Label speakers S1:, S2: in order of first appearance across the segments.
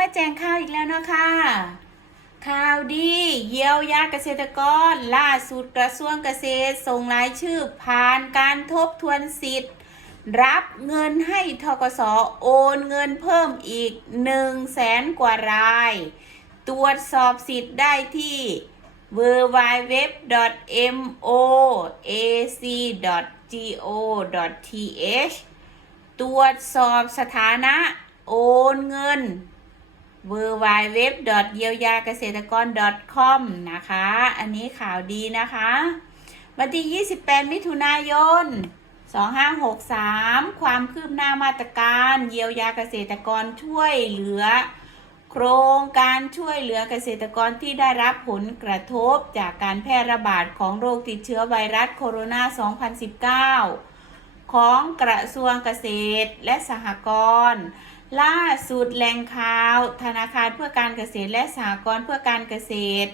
S1: มาแจงข่าวอีกแล้วเนาะค่ะข่าวดีเยียวยาเกษตรกร ล่าสุดกระทรวงเกษตรส่งรายชื่อผ่านการทบทวนสิทธิ์ รับเงินให้ทกสโอนเงินเพิ่มอีก1 0 0 0 0แสนกว่าราย ตรวจสอบสิทธิ์ได้ที่ www.moac.go.th ตรวจสอบสถานะโอนเงิน w w w เยียวยาเกษตรกร .com นะคะ อันนี้ข่าวดีนะคะ วันที่ 28 มิถุนายน 2563 ความคืบหน้ามาตรการเยียวยาเกษตรกรช่วยเหลือ โครงการช่วยเหลือเกษตรกรที่ได้รับผลกระทบจากการแพร่ระบาดของโรคติดเชื้อไวรัสโคโรนา 2019 ของกระทรวงเกษตรและสหกรณ์ ล่าสุดแหล่งข่าว ธนาคารเพื่อการเกษตรและสหกรณ์เพื่อการเกษตร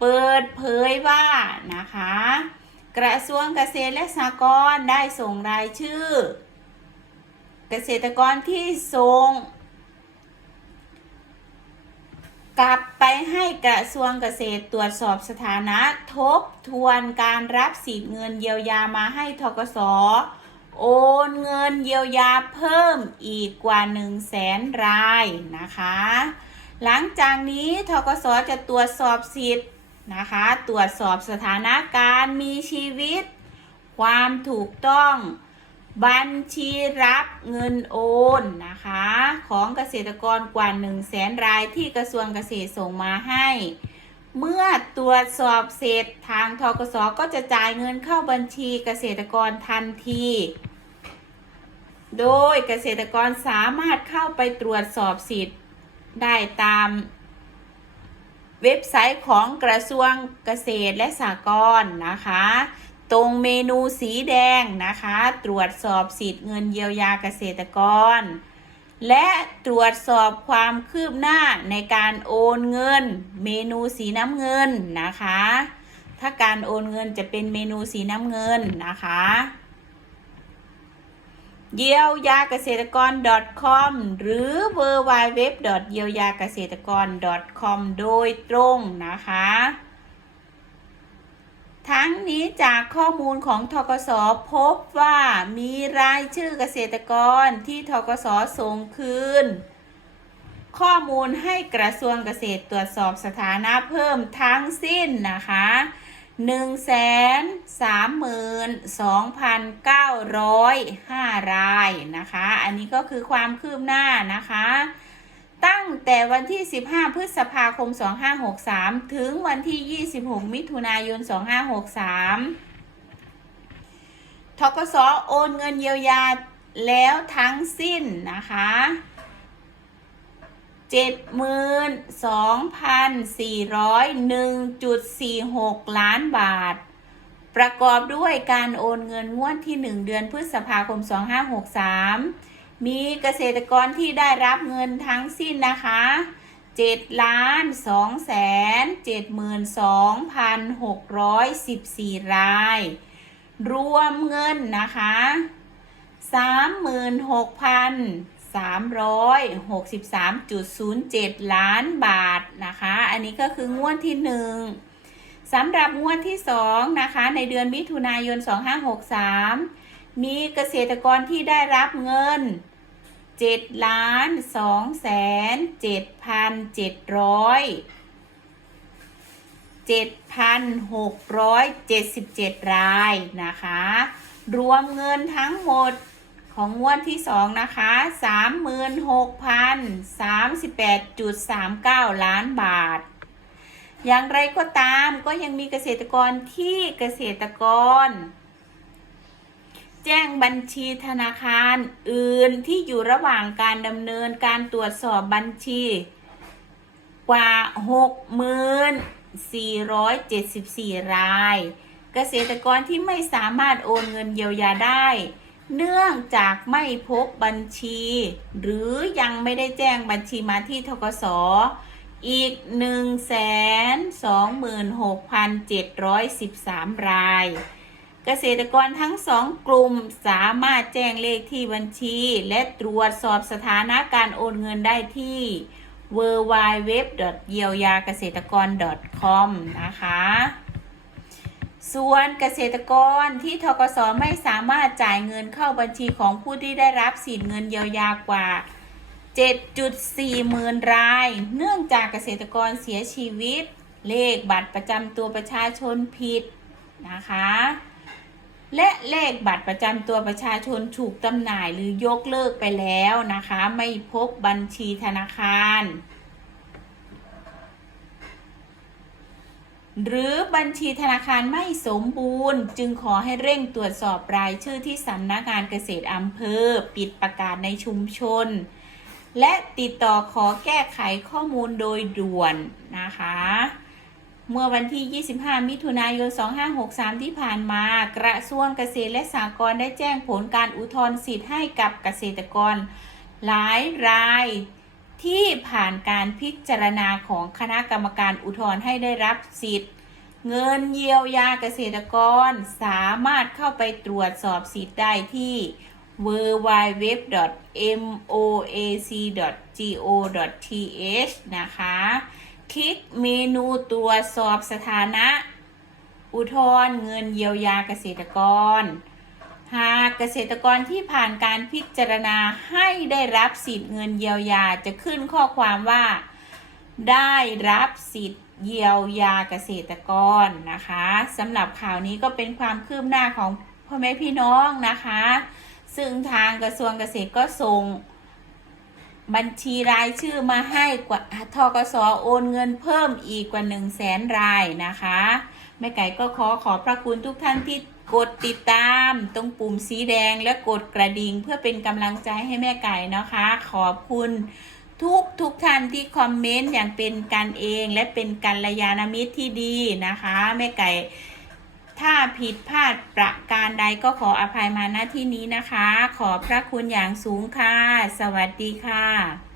S1: เปิดเผยว่านะคะ กระทรวงเกษตรและสหกรณ์ได้ส่งรายชื่อ เกษตรกรที่ส่งกลับไปให้กระทรวงเกษตรตรวจสอบสถานะทบทวนการรับสิทธิ์เงินเยียวยามาให้ทกส โอนเงินเยียวยาเพิ่มอีกกว่า 1 0 0 0 0แสนรายนะคะ หลังจากนี้ทกสจะตรวจสอบสิทธิ์นะคะ ตรวจสอบสถานะการมีชีวิต ความถูกต้องบัญชีรับเงินโอนนะคะ ของเกษตรกรกว่า1 0 0 0 0แสนรายที่กระทรวงเกษตรส่งมาให้ เมื่อตรวจสอบเสร็จทางทกสก็จะจ่ายเงินเข้าบัญชีเกษตรกรทันที โดยเกษตรกรสามารถเข้าไปตรวจสอบสิทธิ์ได้ตามเว็บไซต์ของกระทรวงเกษตรและสหกรณ์นะคะ ตรงเมนูสีแดงนะคะ ตรวจสอบสิทธิ์เงินเยียวยาเกษตรกร และตรวจสอบความคืบหน้าในการโอนเงิน เมนูสีน้ำเงินนะคะ ถ้าการโอนเงินจะเป็นเมนูสีน้ำเงินนะคะ เยียวยาเกษตรกร .com หรือ w w w เยียวยาเกษตรกร .com โดยตรงนะคะ ทั้งนี้จากข้อมูลของทกสพบว่ามีรายชื่อเกษตรกรที่ทกสส่งคืน ข้อมูลให้กระทรวงเกษตรตรวจสอบสถานะเพิ่มทั้งสิ้นนะคะ 1 3 2 9 0 5รายนะคะ อันนี้ก็คือความคืบหน้านะคะ ตั้งแต่วันที่ 15 พฤษภาคม 2563 ถึงวันที่ 26 มิถุนายน 2563ทกสโอนเงินเยียวยาแล้วทั้งสิ้นนะคะ 72,401.46ล้านบาท ประกอบด้วยการโอนเงินงวดที่1เดือนพฤษภาคม2563มีเกษตรกรที่ได้รับเงินทั้งสิ้นนะคะ7ล้าน2แสน72,614ราย รวมเงินนะคะ 363.07 ล้านบาทนะคะ อันนี้ก็คืองวดที่ 1สำหรับงวดที่ 2 นะคะ ในเดือนมิถุนายน 2563 มีเกษตรกรที่ได้รับเงิน7ล้าน2แสน7,700 7,677 รายนะคะ รวมเงินทั้งหมด ของงวดที่2นะคะ36,038.39ล้านบาท อย่างไรก็ตามก็ยังมีเกษตรกรที่เกษตรกร แจ้งบัญชีธนาคารอื่นที่อยู่ระหว่างการดำเนินการตรวจสอบบัญชี กว่า60,474ราย เกษตรกรที่ไม่สามารถโอนเงินเยียวยาได้ เนื่องจากไม่พบบัญชี หรือยังไม่ได้แจ้งบัญชีมาที่ทกสอีก 126,713 ราย เกษตรกรทั้งสองกลุ่มสามารถแจ้งเลขที่บัญชี และตรวจสอบสถานะการโอนเงินได้ที่ w w w เยียวยาเกษตรกร .com นะคะ ส่วนเกษตรกรที่ทกสไม่สามารถจ่ายเงินเข้าบัญชีของผู้ที่ได้รับสิทธิเงินเยียวยากว่า 7.4 หมื่นราย เนื่องจากเกษตรกรเสียชีวิต เลขบัตรประจำตัวประชาชนผิดนะคะ และเลขบัตรประจำตัวประชาชนถูกจำหน่ายหรือยกเลิกไปแล้วนะคะ ไม่พบบัญชีธนาคาร หรือบัญชีธนาคารไม่สมบูรณ์ จึงขอให้เร่งตรวจสอบรายชื่อที่สำนักงานเกษตรอำเภอ ปิดประกาศในชุมชน และติดต่อขอแก้ไขข้อมูลโดยด่วนนะคะ เมื่อวันที่ 25 มิถุนายน 2563 ที่ผ่านมา กระทรวงเกษตรและสหกรณ์ได้แจ้งผลการอุทธรณ์สิทธิ์ให้กับเกษตรกร หลายราย ที่ผ่านการพิจารณาของคณะกรรมการอุทธรณ์ให้ได้รับสิทธิ์ เงินเยียวยาเกษตรกรสามารถเข้าไปตรวจสอบสิทธิ์ได้ที่ www.moac.go.th นะคะ คลิกเมนูตรวจสอบสถานะ อุทธรณ์เงินเยียวยาเกษตรกร หากเกษตรกรที่ผ่านการพิจารณาให้ได้รับสิทธิ์เงินเยียวยาจะขึ้นข้อความว่า ได้รับสิทธิ์เยียวยาเกษตรกรนะคะสำหรับข่าวนี้ก็เป็นความคืบหน้าของพ่อแม่พี่น้องนะคะ ซึ่งทางกระทรวงเกษตรก็ส่งบัญชีรายชื่อมาให้กว่าทกสโอนเงินเพิ่มอีกกว่า1 0 0 0 0แสนรายนะคะแม่ไก่ก็ขอขอบพระคุณทุกท่านที่ กดติดตามตรงปุ่มสีแดงและกดกระดิ่งเพื่อเป็นกำลังใจให้แม่ไก่นะคะ ขอบคุณทุกทุกท่านที่คอมเมนต์อย่างเป็นกันเองและเป็นกัลยาณมิตรที่ดีนะคะ แม่ไก่ ถ้าผิดพลาดประการใดก็ขออภัยมาณที่นี้นะคะ ขอบพระคุณอย่างสูงค่ะ สวัสดีค่ะ